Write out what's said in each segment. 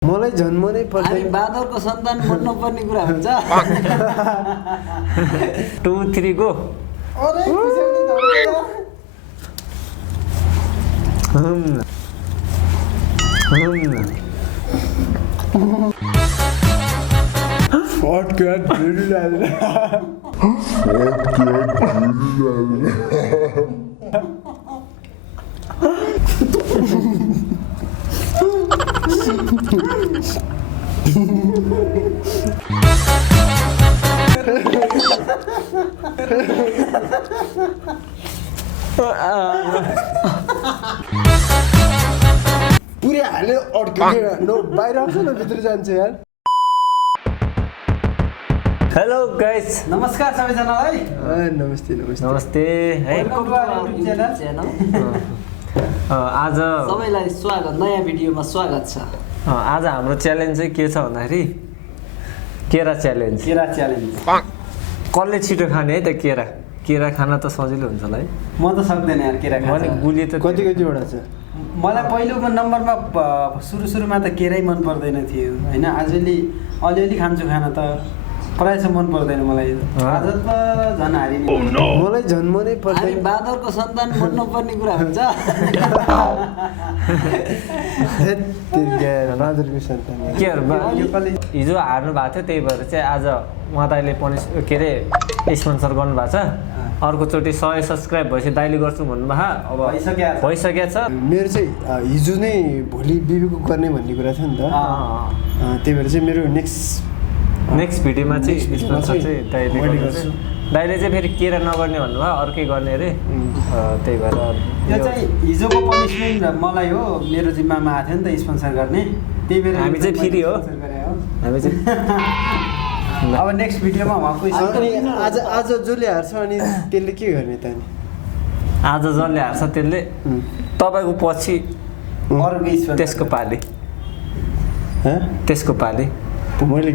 मलाई जन्मनै पर्दैन। हामी बाँदरको सन्तान बन्नु पर्ने कुरा हुन्छ। 2 3 गो। अरे खुसी पुरै हाल्यो अड्कियो बाहिर आउँछ न भित्र जान्छ यार। हेलो गाइस, नमस्कार सबैजनालाई। नमस्ते नमस्ते नमस्ते है। Welcome to our YouTube channel. आज सबैलाई स्वागत, नयाँ भिडियोमा स्वागत छ। आज हाम्रो च्यालेन्ज चाहिँ के छ भन्दाखेरि केरा च्यालेन्ज। केरा च्यालेन्ज। कसले छिटो खाने है त केरा? केरा खान त सजिलो हुन्छ होला है। म त सक्दैन यार केरा अनि खान। गुली त कति कतिवटा छ? मलाई पहिलोको नम्बरमा सुरुमा त केरै मन पर्दैन थियो होइन। अलिअलि खान्छु खाना त प्रायः जस्तो मन पर्दैन मलाई। आज त झन् हारिने। मलाई जन्मनै हामी पर्दैन। बाँदरको सन्तान बन्नु पर्ने कुरा हुन्छ। बहादुरको सन्तान हिजो हार्नु भएको थियो, त्यही भएर चाहिँ आज उहाँ दाइले के अरे स्पोन्सर गर्नुभएको छ। अर्कोचोटि 100 सब्सक्राइब भएपछि दाइले गर्छु भन्नुभयो। अब भइसकेको छ। मेरो चाहिँ हिजो नै भोलि बिबीको गर्ने भन्ने कुरा थियो नि त। त्यही भएर चाहिँ मेरो नेक्स्ट भिडियोमा चाहिँ स्पोन्सर चाहिँ दाइले गर्छ। दाइले चाहिँ फेरि केरा नगर्ने भन्नुभयो, अर्कै गर्ने अरे। त्यही भएर यो चाहिँ हिजोको पनिसमेन्ट मलाई हो, मेरो जिम्मामा आएको थियो नि त स्पोन्सर गर्ने। त्यही भएर हामी चाहिँ फेरि हो, हामी चाहिँ अब नेक्स्ट भिडियोमा उहाँको अनि आज जसले हार्छ अनि त्यसले के गर्ने त? अनि आज जसले हार्छ त्यसले तपाईँको पछि अर्को स्पोन्सर त्यसको पाली हँ? त्यसको पाली मैले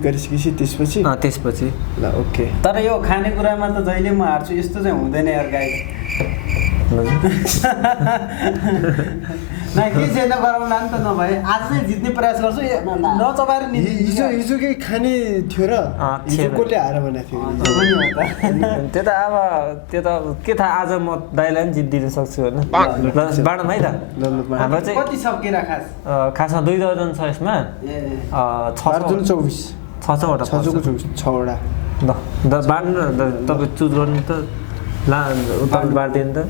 गरिसकेपछि त्यसपछि त्यसपछि ल ओके। तर यो खानेकुरामा त जहिले म हार्छु यस्तो चाहिँ हुँदैन यार गाई। न के छैन गराउला नि त नभए आज चाहिँ जित्ने प्रयास गर्छु। नचबाएर हिजोकै खाने थियो र हिजो कसले हार भनेको थियो? त्यो त अब त्यो त के थाहा, आज म दाइलाई पनि जितिदिन सक्छु होइन। बाँडौँ है त। हाम्रो चाहिँ कति सकेर खासमा 2 दर्जन छ यसमा। 24 6वटा 6वटा ल बाँड्नु न तपाईँ चुज गर्नु त। ला उता बाँडिदिनु त।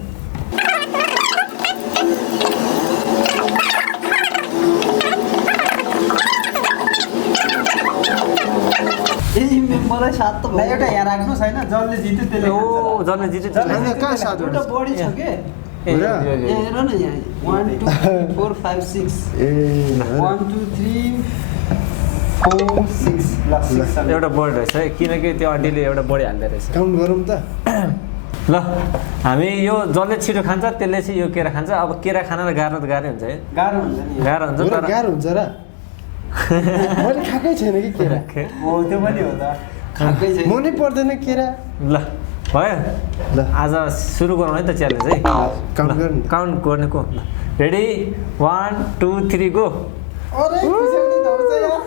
मलाई सात त एउटा यहाँ राख्नुहोस् होइन। जसले जित्यो त्यसले ओ जसले जित्यो कहाँ 7वटा बढी छ के? ए हेर न यहाँ 1 2 3 4 5 6 1 2 3 4 6 ल 6 एउटा बढी रहेछ है, किनकि त्यो आन्टीले एउटा बढी हाल्दो रहेछ। काउन्ट गरौँ त। ल हामी यो जसले छिटो खान्छ त्यसले चाहिँ यो केरा खान्छ। अब केरा खानलाई गाह्रो त गाह्रै हुन्छ है। गाह्रो हुन्छ नि। गाह्रो हुन्छ तर गाह्रो हुन्छ र। मैले खाएकै छैन कि केरा। हो त्यो पनि हो त। खाएकै छैन। मनै पर्दैन केरा। ल भयो ल आज सुरु गरौँ है त च्यालेन्ज है। काउन्ट गर्नु। काउन्ट गर्ने को? Ready 1 2 3 go. अरे खुसी धर्छ यार।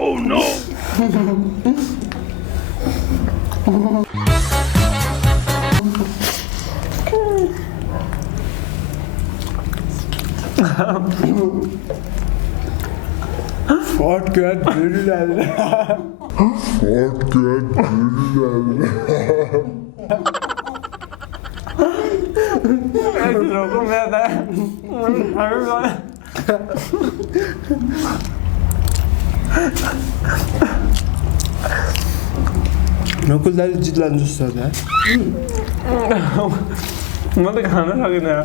Oh no! नकुल दाइले जित्लान् जस्तो छ। म त खान सकिनँ।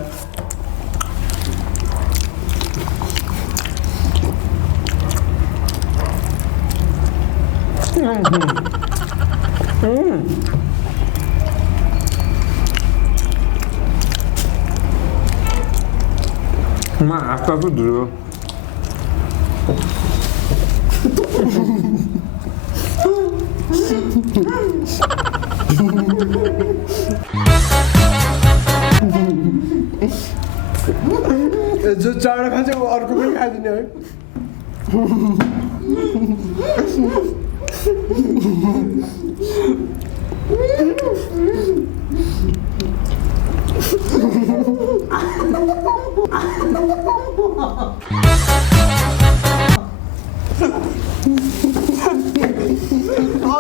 म हातमा पो धुयो जो चाँडो खान्छ ऊ अर्को पनि खाइदिने है अघि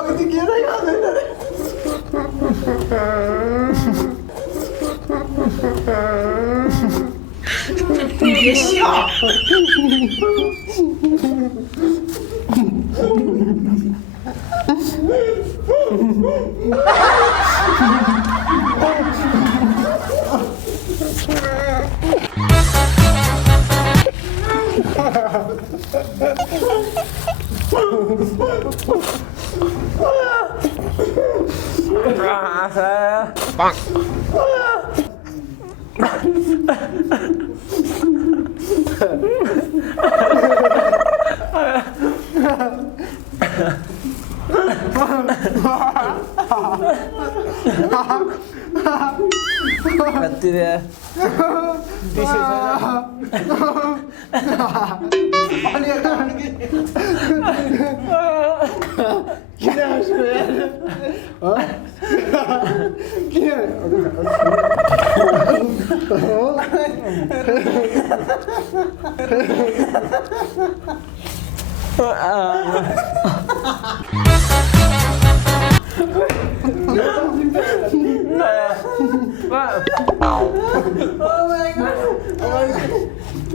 त केरै खाँदैन रे कति रे किन हाँस्नु यार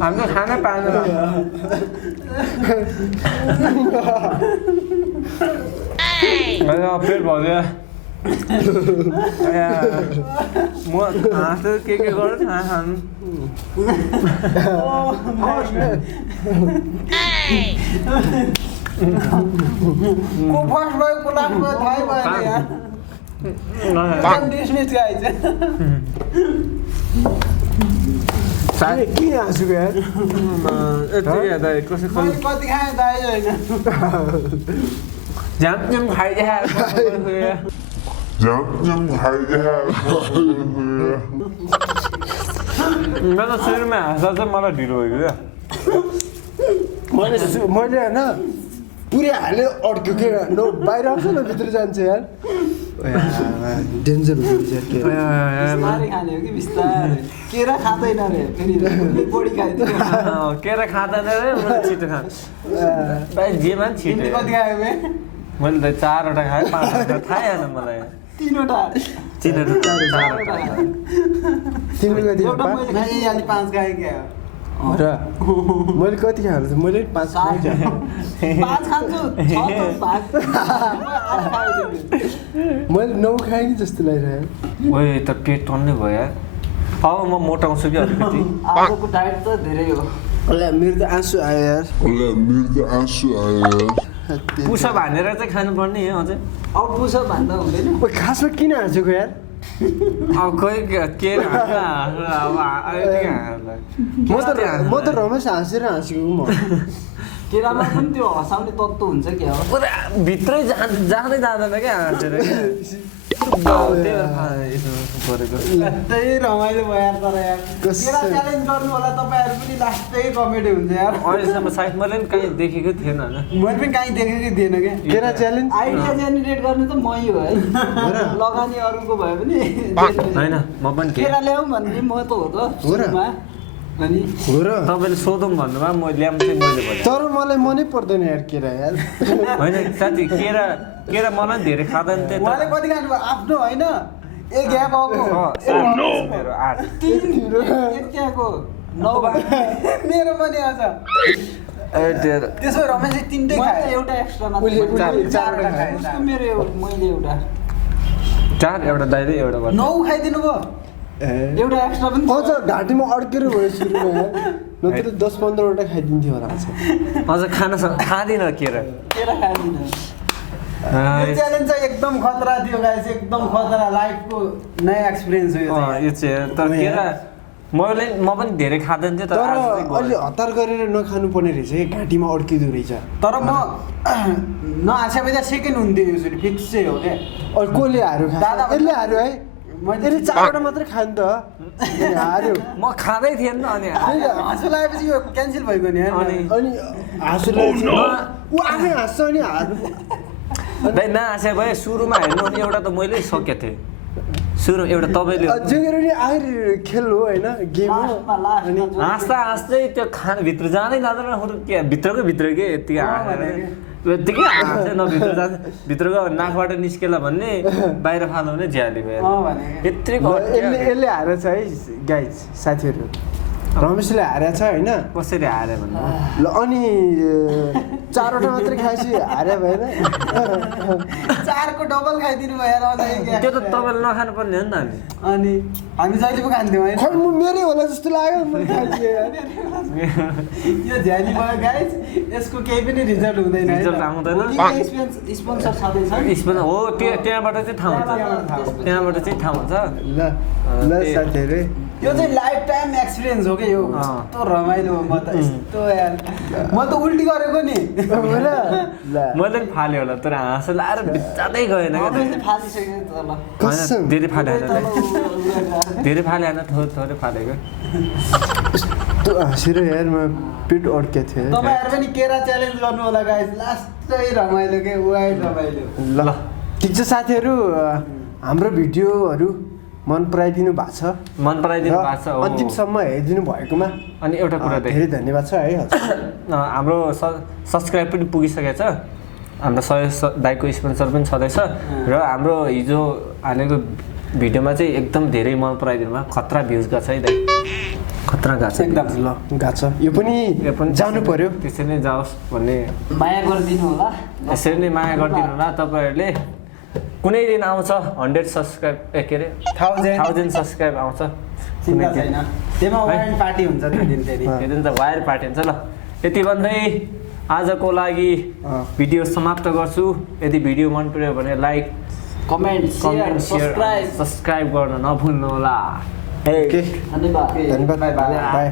हाम्रो खाना पाएन पेट भर्यो म हाँस के गर्छु खाना खानु को फर्स्ट भयो को लास्ट भयो थाहै भएन यार डिस्मिस गाइज किन हाँसु यार यति हेर्दा कसै मैले कति खाएँ दाइ होइन झ्याम खाइदिए मेरो सुरुमा हाँस्दा चाहिँ मलाई ढिलो भयो क्या मैले होइन पुरै हाल्यो अड्क्यो के नो बाहिर आउँछ न भित्र जान्छ यार डेन्जर हुन्छ के बिस्तारै खाने हो कि बिस्तारै केरा खाँदैन रे फेरि बढी खाइदियो केरा खाँदैन रे मैले छिटो खान्छ जेमा पनि छिटो कति खायो बे मैले त 4वटा खाएँ 5वटा थाहै आएन मलाई 3वटा तिमीले कति एउटा मैले खाएँ अनि 5 खाएँ क्या र मैले कति खाएको थिएँ मैले 5 खाएँ 5 खान्छु 6 भाग मैले 9 खाएँ कि जस्तो लागिरहेको ओए त पेट टन्नै भयो यार अब म मोटाउँछु कि अलिकति आजको डाइट त धेरै हो मेरो त आँसु आयो यार पुसअप हानेर चाहिँ खानुपर्ने हो अझै अब पुसअप भन्दा हुँदैन ओ खासमा किन हाँसेको यार अब खोइ के म त रमेश हाँसेर हाँसेको म केरामा पनि त्यो हँसाउने तत्त्व हुन्छ क्या हो भित्रै जाँदै जाँदैन क्या हाँसेर त्यही रमाइलो भयो यार तर यार केरा च्यालेन्ज गर्नु होला तपाईँहरू पनि लास्टै कमेडी हुन्छ यार अहिलेसम्म सायद मैले पनि कहीँ देखेको थिएन होइन मैले पनि कहीँ देखेकै थिएन क्या केरा च्यालेन्ज आइडिया जेनेरेट गर्ने त मै हो है लगानी अरूको भयो भने होइन म पनि केरा ल्याउँ भन्ने म त हो त सुरुमा अनि हो र तपाईँले सोधौँ भन्नुभयो म ल्याउँ चाहिँ मैले भने तर मलाई मनै पर्दैन यार केरा यार होइन साथी केरा मलाई पनि धेरै खाँदैन थियो उहाँले कति खानुभयो आफ्नो होइन एक ग्याप आएको मेरो 8 3 एक त्यहाँको 9 मेरो पनि आउँछ त्यसो रमेशले 3टै खाए एउटा एक्स्ट्रा मात्र उसको मेरो मैले एउटा 4 एउटा दाइले एउटा गर्नु 9 खाइदिनु भयो एउटा एक्स्ट्रा पनि अझ घाँटीमा अड्केर भयो सुरुमा यार नत्र 10-15वटा खाइदिन्थ्यो होला अझ खादिनँ केरा केरा खाइदिनु यो च्यालेन्ज चाहिँ एकदम खतरा थियो गाइस, एकदम खतरा, लाइफको नयाँ एक्सपिरियन्स हो यो चाहिँ। यो चाहिँ तर केरा म पनि धेरै खाँदैन थिएँ, तर अलि हतार गरेर नखानु पर्ने रहेछ है, घाँटीमा अड्किँदो रहेछ। तर म नहाँसेपछि सेकेन्ड हुन्थ्यो यसरी फिक्सै हो क्या। कसले हार्यो दादा यसले हार्यो है, यसले 4वटा मात्रै खायो नि त, हार्यो। म खाँदै थिएँ नि त अनि हाँसो लागेपछि यो क्यान्सल भएको नि अनि हाँसो लागेपछि ऊ आफै हाँस्छ अनि हार्नु। नहाँसे भए सुरुमा हेर्नु भने एउटा त मैले सकेको थिएँ, सुरु एउटा तपाईँले जे गरेर नि आएर खेल हो होइन, गेम हो। अनि हाँस्दा हाँस्दै त्यो भित्र जाँदै जाँदैन के भित्रकै के यतिकै यत्तिकै हाँस्छ न, भित्र जान्छ भित्रको नाकबाट निस्केला भन्ने बाहिर फाल्नु भने झ्याली भयो यत्तिकै। यसले हारेको छ है गाइज साथीहरू, रमेशले हारेको छ होइन। कसरी हारे भन्नु ल अनि 4वटा मात्रै खाएपछि हारे भएन, 4को डबल खाइदिनु भयो यार अझै। त्यो त तपाईँले नखानु पर्ने हो नि त अनि हामी जहिले पो खान्थ्यौँ होइन। खै म मेरै होला जस्तो लाग्यो, मैले खाइदिएँ यार। यो झ्याली भयो गाइस, यसको केही पनि रिजल्ट हुँदैन। रिजल्ट आउँदैन। स्पोन्सर छँदैछ स्पोन्सर हो, त्यहाँबाट चाहिँ थाहा हुन्छ, त्यहाँबाट चाहिँ थाहा हुन्छ। ल साथीहरू, यो चाहिँ लाइफ टाइम एक्सपिरियन्स हो क्या यो। यस्तो रमाइलो हो, म त यस्तो यार, म त उल्टी गरेको नि। मैले पनि फाल्यो होला, तर हाँसो लाएर बिचादै गएन फालिसक्यो धेरै फालेन थोरै फालेको। त्यो हाँसेर यार म पेट अड्केको थियो। तपाईँहरू पनि केरा च्यालेन्ज गर्नु होला गाइस, लास्टै रमाइलो के वाइड रमाइलो। ल ठिक छ साथीहरू, हाम्रो भिडियोहरू मन पराइदिनु भएको छ, अन्तिमसम्म हेरिदिनु भएकोमा अनि एउटा कुरा धेरै धन्यवाद छ है। हाम्रो सब्सक्राइब पनि पुगिसकेको छ, हाम्रो दाइको स्पोन्सर पनि छँदैछ र हाम्रो हिजो हालेको भिडियोमा चाहिँ एकदम धेरै मन पराइदिनु भयो, खतरा भ्युज गएको छ है दाइ, खतरा गएको छ एकदम। ल गएको छ, यो पनि जानु पर्यो, त्यसरी नै जाओस् भन्ने माया गरिदिनु होला, यसरी नै माया गरिदिनु होला। तपाईँहरूले कुनै दिन आउँछ 100 सब्सक्राइब के अरे 1000 सब्सक्राइब आउँछ, चिन्ता छैन, त्यसमा वाइल्ड पार्टी हुन्छ त्यो दिन। त्यो दिन त वाइल्ड पार्टी हुन्छ। ल यति भन्दै आजको लागि भिडियो समाप्त गर्छु। यदि भिडियो मन पर्यो भने लाइक कमेन्ट सेयर सब्सक्राइब गर्न नभुल्नु होला। धन्यवाद, बाई बाई।